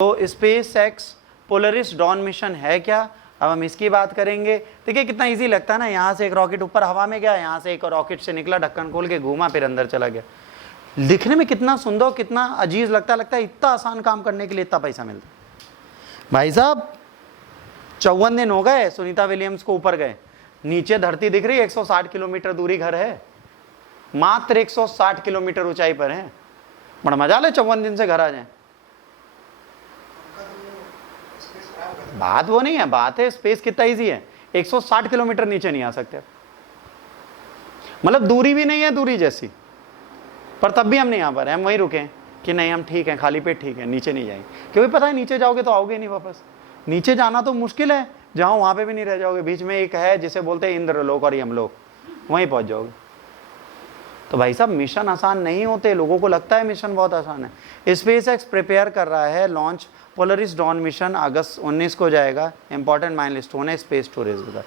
तो space x Polaris Dawn mission है क्या, अब हम इसकी बात करेंगे। देखिए कितना इजी लगता है ना, यहाँ से एक रॉकेट ऊपर हवा में गया, यहाँ से एक रॉकेट से निकला, ढक्कन खोल के घूमा, फिर अंदर चला गया। दिखने में कितना सुंदर, कितना अजीज लगता है इतना आसान काम करने के लिए इतना पैसा मिलता है। भाई साहब 54 दिन हो गए सुनीता विलियम्स को ऊपर गए, नीचे धरती दिख रही है, 160 किलोमीटर दूरी घर है, मात्र 160 किलोमीटर ऊंचाई पर है। बड़ा मजा ले 54 दिन से घर आ जाए। बात वो नहीं है, बात है स्पेस कितना इजी है, 160 किलोमीटर नीचे नहीं आ सकते, मतलब दूरी भी नहीं है दूरी जैसी, पर तब भी हम नहीं आ पा रहे, हम वहीं रुके कि नहीं हम ठीक हैं, खाली पेट ठीक है, नीचे नहीं जाएंगे, क्योंकि पता है नीचे जाओगे तो आओगे नहीं वापस। नीचे जाना तो मुश्किल है, जाओ वहां पे भी नहीं रह जाओगे, बीच में एक है जिसे बोलते हैं इंद्रलोक और यमलोक, वहीं पहुंच जाओगे। तो भाई साहब मिशन आसान नहीं होते, लोगों को लगता है मिशन बहुत आसान है। स्पेस एक्स प्रिपेयर कर रहा है लॉन्च पोलरिस डॉन मिशन, अगस्त 19 को जाएगा, इंपॉर्टेंट माइलस्टोन है स्पेस टूरिज्म का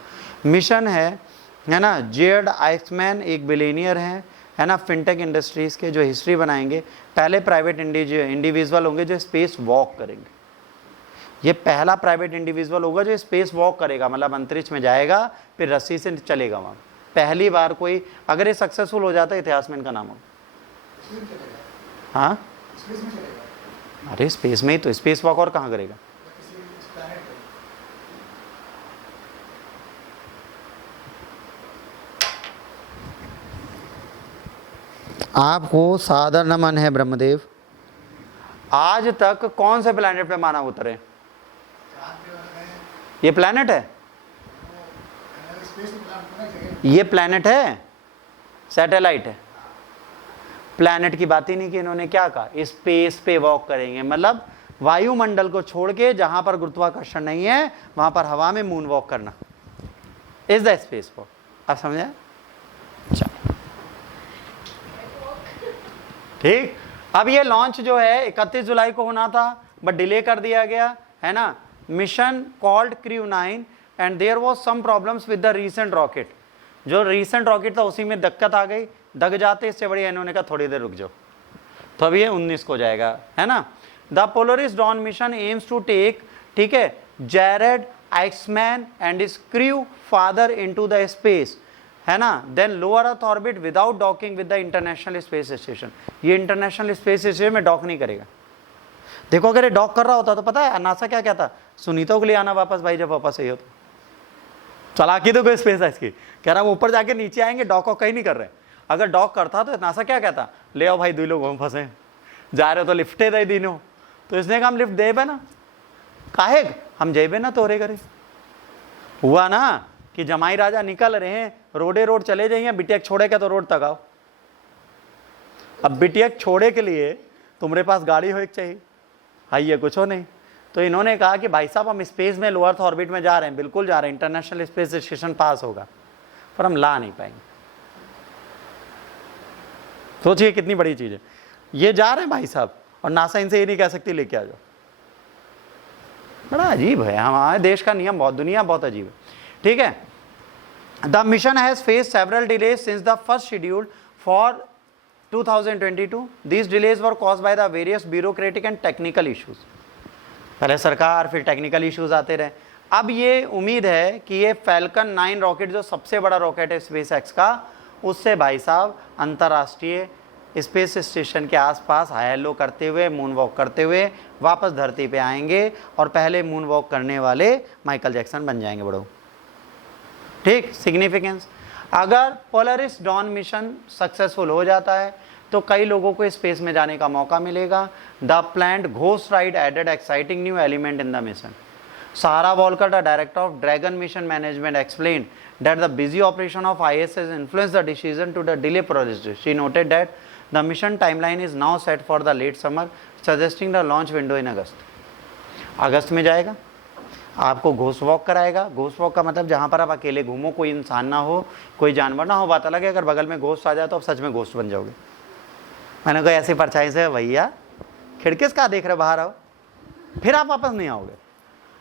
मिशन है ना। जेड आइक्समैन एक बिलियनियर है ना, फिनटेक इंडस्ट्रीज के, जो हिस्ट्री बनाएंगे, पहले प्राइवेट इंडिविजुअल होंगे जो स्पेस वॉक करेंगे। ये पहला प्राइवेट इंडिविजुअल होगा जो स्पेस वॉक करेगा, मतलब अंतरिक्ष में जाएगा फिर रस्सी से चलेगा वहाँ, पहली बार कोई, अगर ये सक्सेसफुल हो जाता है इतिहास में इनका नाम होगा। हाँ अरे स्पेस में ही तो, स्पेस वॉक और कहाँ करेगा। आपको सादर नमन है ब्रह्मदेव। आज तक कौन से प्लेनेट पे मानव उतरे? ये प्लेनेट है, ये प्लेनेट है, सैटेलाइट है। प्लेनेट की बात ही नहीं की इन्होंने, क्या कहा स्पेस पे वॉक करेंगे, मतलब वायुमंडल को छोड़ के जहां पर गुरुत्वाकर्षण नहीं है वहां पर हवा में मून वॉक करना इज द स्पेस वॉक। आप समझे? ठीक। अब ये लॉन्च जो है 31 जुलाई को होना था बट डिले कर दिया गया है ना। Mission called crew 9 and there was some problems with the recent rocket. जो रीसेंट रॉकेट था उसी में दिक्कत आ गई, दग जाते, इससे बढ़िया इन्होंने कहा थोड़ी देर रुक जाओ, तो अभी ये 19 को जाएगा है ना। The Polaris Dawn mission aims to take, ठीक है, जेरेड आइक्समैन and his crew farther into the space है ना, then lower earth orbit without docking with the international space station. ये इंटरनेशनल स्पेस स्टेशन में डॉक नहीं करेगा। देखो अगर ये डॉक कर रहा होता तो पता है नासा क्या कहता, सुनीता को ले आना वापस भाई, जब वापस आई हो तो चालाकी तो कोई स्पेस है इसकी, कह रहा हम ऊपर जाके नीचे आएंगे, डॉक को कहीं नहीं कर रहे। अगर डॉक करता तो नासा क्या कहता, ले आओ भाई 2 लोग हम फंसे जा रहे हो तो लिफ्टे दे दीनो, तो इसने कहा हम लिफ्ट देबे ना, काहे हम जेबे ना तोरे करे। हुआ ना कि जमाई राजा निकल रहे हैं, रोडे रोड चले जाइए, बिटिया छोड़े क्या तो रोड तक आओ। अब बिटिया छोड़े के लिए तुम्हारे पास गाड़ी हो एक चाहिए, हाई ये कुछ हो नहीं। तो इन्होंने कहा कि भाई साहब हम स्पेस में लो अर्थ ऑर्बिट में जा रहे हैं, बिल्कुल जा रहे हैं, इंटरनेशनल स्पेस स्टेशन पास होगा, पर हम ला नहीं पाएंगे। सोचिए कितनी बड़ी चीज है, ये जा रहे हैं भाई साहब और नासा इनसे ये नहीं कह सकती लेके आ जाओ। बड़ा अजीब है हमारे देश का नियम, बहुत दुनिया बहुत अजीब है। ठीक है, the mission has faced several delays since the first schedule for 2022. These delays were caused by the various bureaucratic and technical issues. पहले सरकार फिर टेक्निकल इश्यूज आते रहे। अब ये उम्मीद है कि ये फैल्कन 9 रॉकेट जो सबसे बड़ा रॉकेट है स्पेस एक्स का, उससे भाई साहब अंतर्राष्ट्रीय स्पेस स्टेशन के आसपास हाई हेलो करते हुए, मून वॉक करते हुए वापस धरती पे आएंगे और पहले मून वॉक करने वाले माइकल जैक्सन बन जाएंगे बड़ो। ठीक, सिग्निफिकेंस, अगर पोलरिस डॉन मिशन सक्सेसफुल हो जाता है तो कई लोगों को स्पेस में जाने का मौका मिलेगा। The planned ghost ride added exciting new element in the mission. Sarah Walker, the director of Dragon mission management, explained that the busy operation of ISS influenced the decision to delay project. She noted that the mission timeline is now set for the late summer, suggesting the launch window in August. अगस्त में जाएगा, आपको ghost walk कराएगा। Ghost walk का मतलब जहाँ पर आप अकेले घूमो, कोई इंसान ना हो, कोई जानवर ना हो, बात अलग है। अगर बगल में घोस्ट आ जाए तो आप सच में घोस्ट बन जाओगे। मैंने कहा ऐसी परछाई से भैया खिड़की से कहाँ देख रहे, बाहर आओ, फिर आप वापस नहीं आओगे।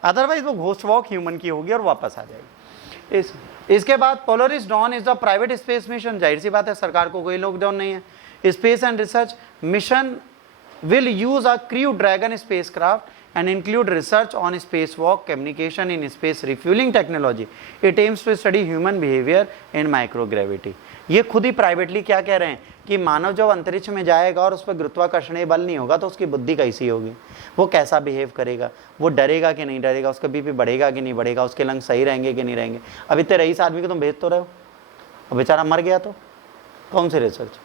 अदरवाइज वो घोस्ट वॉक ह्यूमन की होगी और वापस आ जाएगी। इसके बाद Polaris Dawn is the private space mission. जाहिर सी बात है सरकार को कोई लॉकडाउन नहीं है। Space and research mission will use a Crew Dragon spacecraft and include research on spacewalk, communication in space, refueling technology. It aims to study human behavior in microgravity. ये खुद ही प्राइवेटली क्या कह रहे हैं कि मानव जब अंतरिक्ष में जाएगा और उस पर गुरुत्वाकर्षणीय बल नहीं होगा तो उसकी बुद्धि कैसी होगी, वो कैसा बिहेव करेगा, वो डरेगा कि नहीं डरेगा, उसका बीपी बढ़ेगा कि नहीं बढ़ेगा, उसके लंग सही रहेंगे कि नहीं रहेंगे। अब इतने रईस आदमी को तुम भेज तो रहे हो, और बेचारा मर गया तो कौन सी रिसर्च?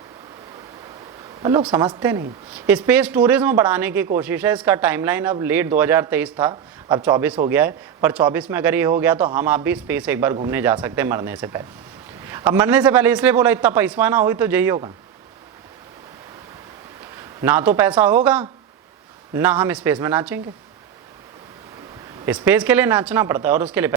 पर लोग समझते नहीं। स्पेस टूरिज्म बढ़ाने की कोशिश है। इसका टाइमलाइन अब लेट 2023 था, अब 24 हो गया है, पर 24 में अगर ये हो गया तो हम आप भी स्पेस एक बार घूमने जा सकते हैं मरने से पहले। अब मरने से पहले इसलिए बोला इतना पैसा ना हुई तो यही होगा, ना तो पैसा होगा ना हम स्पेस में नाचेंगे। स्पेस के लिए नाचना पड़ता है और उसके लिए